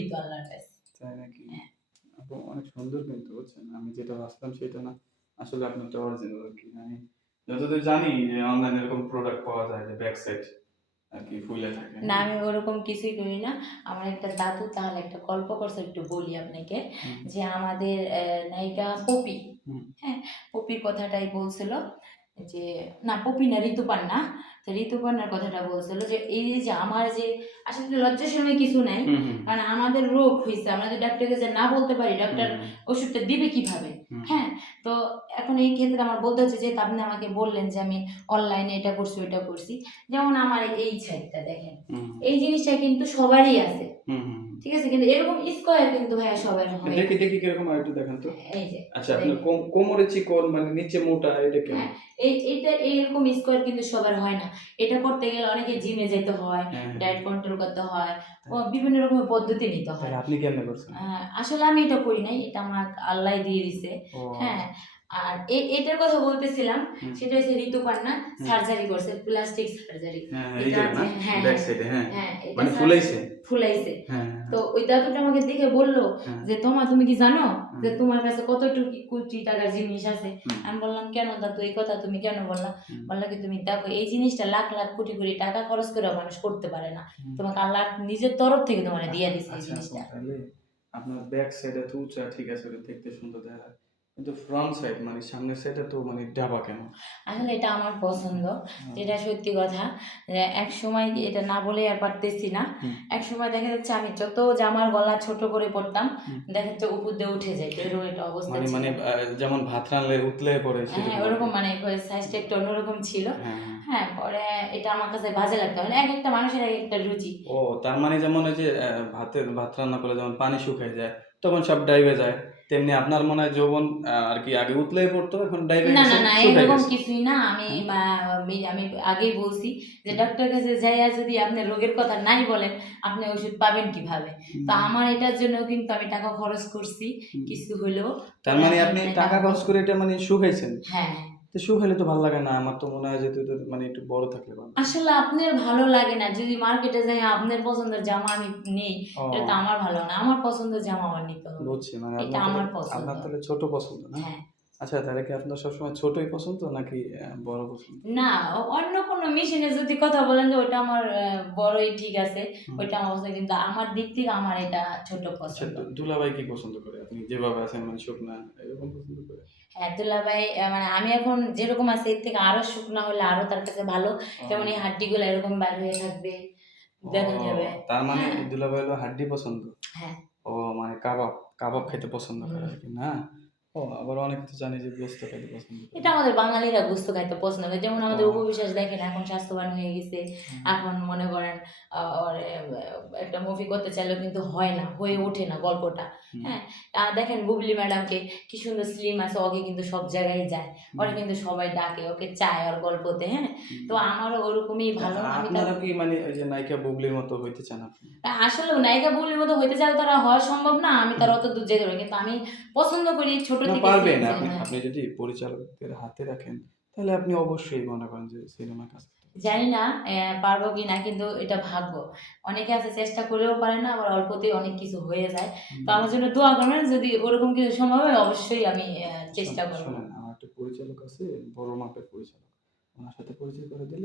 গর্বিত আল্লাহর কাছে। তাই নাকি? হ্যাঁ। আপু অনেক সুন্দর কিন্তু বুঝছেন? আমি যেটা ভাবছিলাম সেটা না। আসলে আপনারটা অরিজিনাল আরকি। আমি যতদূর জানি যে অনলাইনে এরকম প্রোডাক্ট পাওয়া যায় যে ব্যাক সাইড আরকি ফুইলা থাকে, না, হ্যাঁ? আমি ওরকম কিছুই করি না। আমার একটা দাদু তাহলে একটা গল্প করছে, একটু বলি আপনাকে। হুম, যে আমাদের নায়িকা পপি, হুম, হ্যাঁ? পপির কথাটাই বলছিল যে, না পপি না, ঋতুপর্ণা। তো ঋতুপর্ণার কথাটা বলছিল যে, এই যে আমার যে আসলে লজ্জার সময় কিছু নাই। হুম, হুম, কারণ আমাদের রোগ হইছে। আমরা যদি ডাক্তারের কাছে না বলতে পারি, হুম, ডাক্তার হুম, ওষুধটা দিবে কিভাবে? হুম, হ্যাঁ? তো এখন এই ক্ষেত্রে আমার বলতে হচ্ছে, যেহেতু আপনি আমাকে বললেন যে আমি অনলাইনে এটা করছি, ওইটা করছি। যেমন আমার এই সাইডটা দেখেন। হুম, এই জিনিসটা কিন্তু সবারই আছে। হুম, হুম, হুম। ঠিক আছে? কিন্তু এরকম স্কয়ার কিন্তু ভাইয়া সবার হয় দেখি, না। দেখি কিরকম আরেকটু দেখান তো। এই যে আচ্ছা আপনার দেখেন। কোমরে চিকন মানে নিচে মোটা এটা হ্যাঁ, কেমন? এইটা এইরকম স্কয়ার কিন্তু সবার হয় না। এটা করতে গেলে অনেকে জিমে যাইতে হয়, হ্যাঁ, হ্যাঁ। ডায়েট কন্ট্রোল করতে হয়, তাই বিভিন্ন রকমের পদ্ধতি নিতে হয়। তাহলে আপনি কেমনে করছেন? আসলে আমি এটা করি নাই। এটা আমার আল্লাহই দিয়ে দিছে। হ্যাঁ? ও! আর এটার কথা বলতেছিলাম, হুম, সেটা হচ্ছে ঋতুপর্ণা হুম। সার্জারি করছে, প্লাস্টিক সার্জারি। হ্যাঁ, হ্যাঁ, এই এটা জায়গা না? হ্যাঁ, ব্যাক হ্যাঁ, সাইডে হ্যাঁ। হ্যাঁ, এটা মানে ফুলাইছে? ফুলাইছে। হ্যাঁ, তো হ্যাঁ, ওই দাদুটা আমাকে দেখে বলল হ্যাঁ, যে, "তোমা তুমি কি জানো যে হ্যাঁ, তোমার কাছে কতটুকু কোটি টাকার জিনিস আছে?" হুম, আমি বললাম, "কেন দাদু এই কথা তুমি কেন বললা?" হুম, বলল কি, "তুমি দেখো এই জিনিসটা লাখ, লাখ কোটি, কোটি টাকা খরচ করেও মানুষ করতে পারে না। হুম। তোমাকে আল্লাহ নিজের তরফ থেকে তোমারে দিয়া দিছে এই আচ্ছা আপু জিনিসটা।" তাহলে আপনার ব্যাক সাইড এত উঁচা ঠিক আছে ওটা দেখতে সুন্দর দেখা যায়। কিন্তু ফ্রন্ট সাইড মানে সামনের সাইডে তো মানে ডাবা কেন? আসলে এটা আমার পছন্দ। হুম, যেটা সত্যি কথা। যে একসময় এটা না বলে আর পারতেছি না। হুম, একসময় দেখা যাচ্ছে আমি যত জামার গলা ছোট করে পড়তাম, হুম। দেখা যাচ্ছে উপর দিয়ে উঠে যাইত। এরকম একটা অবস্থা মানে ছিল। মানে যেমন ভাত রানলে উতলে পড়ে হ্যাঁ, সেরকম আরকি। ওরকম মানে সাইজটা একটু অন্যরকম ছিল। হ্যাঁ, হ্যাঁ। হ্যাঁ, পরে এটা আমার কাছে বাজে লাগতো। মানে একেকটা মানুষের একেকটা রুচি। ও তার মানে যেমন ওই যে ভাত রান্না করলে যেমন পানি শুকায় যায়, তখন সব ডাইবে যায়। তেমনি আপনার মনে হয় যৌবন আরকি আগে উতলায় পড়তো, এখন ডাইবে না, গেছে, না, না, শুকায় এরকম গেছে। কিছুই না। আমি হ্যাঁ? আমি আগেই বলছি যে হুম, ডাক্তারের কাছে যাইয়া যদি আপনি রোগের কথা নাই বলেন, আপনি ওষুধ পাবেন কিভাবে? তো হুম, আমার এটার জন্য কিন্তু আমি টাকা খরচ করছি হুম। কিছু হইলেও। তার পরে মানে আমি আপনি মানে টাকা টাকা খরচ খরচ করে এটা মানে শুকাইছেন? হ্যাঁ, হ্যাঁ। তো শুকাইলে তো ভাল লাগে না। আমার তো মনে হয় যে তুই তো মানে একটু বড় থাকলে ভালো হতো। আসলে আপনার ভালো লাগে না। যদি মার্কেটে যাই আপনার পছন্দের জামা আমি নেই, এটা তো ও আমার ভালো না। আমার পছন্দের জামা আমার নিতে হবে। বুঝছি। মানে এটা আমার পছন্দ। আপনার তাহলে ছোট পছন্দ, না? হ্যাঁ। আচ্ছা তাহলে কি আপনার সবসময় ছোটই পছন্দ নাকি বড় পছন্দ? না, অন্য কোনো মেশিনের যদি কথা বলেন যে ওইটা আমার বড়ই ঠিক আছে। হুম। ওইটা আমার পছন্দ। কিন্তু আমার দিক থেকে আমার এটা ছোট আচ্ছা পছন্দ। দুলাভাই কি পছন্দ করে? আপনি যেভাবে আছেন মানে শুকনা এরকম পছন্দ করে? হ্যাঁ, দুলাভাই মানে আমি এখন যেরকম আছি এর থেকে আরো শুকনা হলে আরো তার কাছে ভালো। যেমন এই ও, হাড্ডিগুলা এরকম বাইর হয়ে থাকবে। ও দেখা যাবে। তার মানে হ্যাঁ, দুলাভাই হলো হাড্ডি পছন্দ। হ্যাঁ। ও মানে কাবাব খেতে পছন্দ করে হুম। আরকি, না? ও আবার অনেকে তো জানি যে গোস্ত খেতে পছন্দ করে। এটা আমাদের বাঙালিরা গোস্ত খাইতে পছন্দ করে। যেমন আমাদের ও অপু বিশ্বাস দেখেন এখন স্বাস্থ্যবান হয়ে গেছে। হুম, এখন মনে করেন ওর একটা মুভি করতে চাইলেও কিন্তু হয় না, হয়ে হুম, ওঠে না গল্পটা। হুম, হ্যাঁ? দেখেন বুবলি ম্যাডামকে কি সুন্দর স্লিম আছে, ওকে কিন্তু সব জায়গায় যায়। হুম, ওরে কিন্তু সবাই ডাকে, ওকে চায় ওর গল্পতে, হ্যাঁ? তো হুম। আমারও ওরকমই ভালো। আমি তার আপনারা কি মানে ওই যে নায়িকা বুবলির মতো হইতে চান আপনি? আসলেও নায়িকা বুবলির মতো হইতে চাইলে তো আর হওয়া সম্ভব না। আমি তো হুম। আর অত দূর যাইতে পারি না। কিন্তু আমি পছন্দ করি ছোট না থেকে পারবেন। আপনি সিনেমা। আপনি যদি পরিচালকদের হাতে রাখেন, তাহলে আপনি অবশ্যই মনে করেন যে সিনেমায় কাজ করতে পারবেন। জানি না পারবো কিনা, কিন্তু এটা ভাগ্য। অনেকে আছে চেষ্টা করেও পারে না, আবার অল্পতেই অনেক কিছু হয়ে যায়। তো হুম। আমার জন্য দোয়া করবেন, যদি ওরকম কিছু সম্ভব হয় অবশ্যই আমি চেষ্টা করব। শোনেন আমার একটা পরিচালক আছে, বড় মাপের পরিচালক। উনার সাথে পরিচয় করে দিলে